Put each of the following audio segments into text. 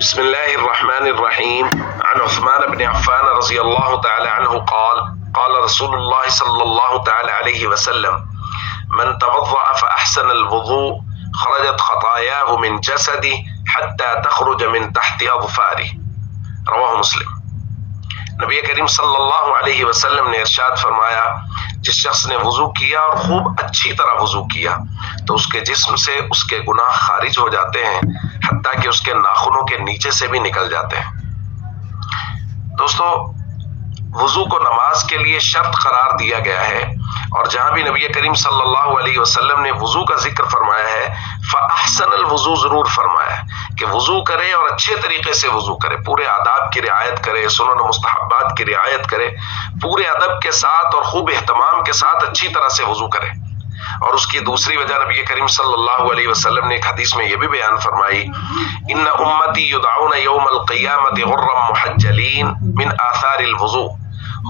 بسم الله الرحمن الرحيم. عن عثمان بن عفان رضي الله تعالى عنه قال قال رسول الله صلى الله تعالى عليه وسلم من توضأ فأحسن الوضوء خرجت خطاياه من جسده حتى تخرج من تحت أظفاره. رواہ مسلم۔ نبی کریم صلی اللہ علیہ وسلم نے ارشاد فرمایا، جس شخص نے وضو کیا اور خوب اچھی طرح وضو کیا تو اس کے جسم سے اس کے گناہ خارج ہو جاتے ہیں، حتیٰ کہ اس کے ناخنوں کے نیچے سے بھی نکل جاتے ہیں۔ دوستو، وضو کو نماز کے لیے شرط قرار دیا گیا ہے، اور جہاں بھی نبی کریم صلی اللہ علیہ وسلم نے وضو کا ذکر فرمایا ہے، فَأَحْسَنَ الْوُضُوء ضرور فرمایا ہے کہ وضو کرے اور اچھے طریقے سے وضو کرے، پورے آداب کی رعایت کرے، سنن و مستحبات کی رعایت کرے، پورے ادب کے ساتھ اور خوب اہتمام کے ساتھ اچھی طرح سے وضو کرے۔ اور اس کی دوسری وجہ نبی کریم صلی اللہ علیہ وسلم نے ایک حدیث میں یہ بھی بیان فرمائی، ان امتی یدعون یوم القیامت غرا محجلین من آثار الوضوء۔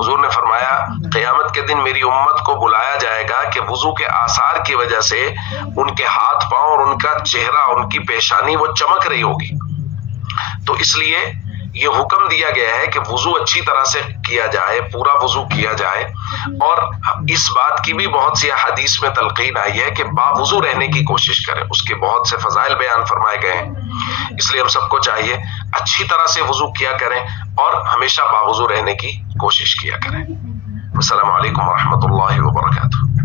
حضور نے فرمایا قیامت کے دن میری امت کو بلایا جائے گا کہ وضو کے آثار کی وجہ سے ان کے ہاتھ پاؤں اور ان کا چہرہ، ان کی پیشانی وہ چمک رہی ہوگی۔ تو اس لیے یہ حکم دیا گیا ہے کہ وضو اچھی طرح سے کیا جائے، پورا وضو کیا جائے، اور اس بات کی بھی بہت سی احادیث میں تلقین آئی ہے کہ باوضو رہنے کی کوشش کریں، اس کے بہت سے فضائل بیان فرمائے گئے ہیں۔ اس لیے ہم سب کو چاہیے اچھی طرح سے وضو کیا کریں اور ہمیشہ باوضو رہنے کی کوشش کیا کریں۔ السلام علیکم ورحمۃ اللہ وبرکاتہ۔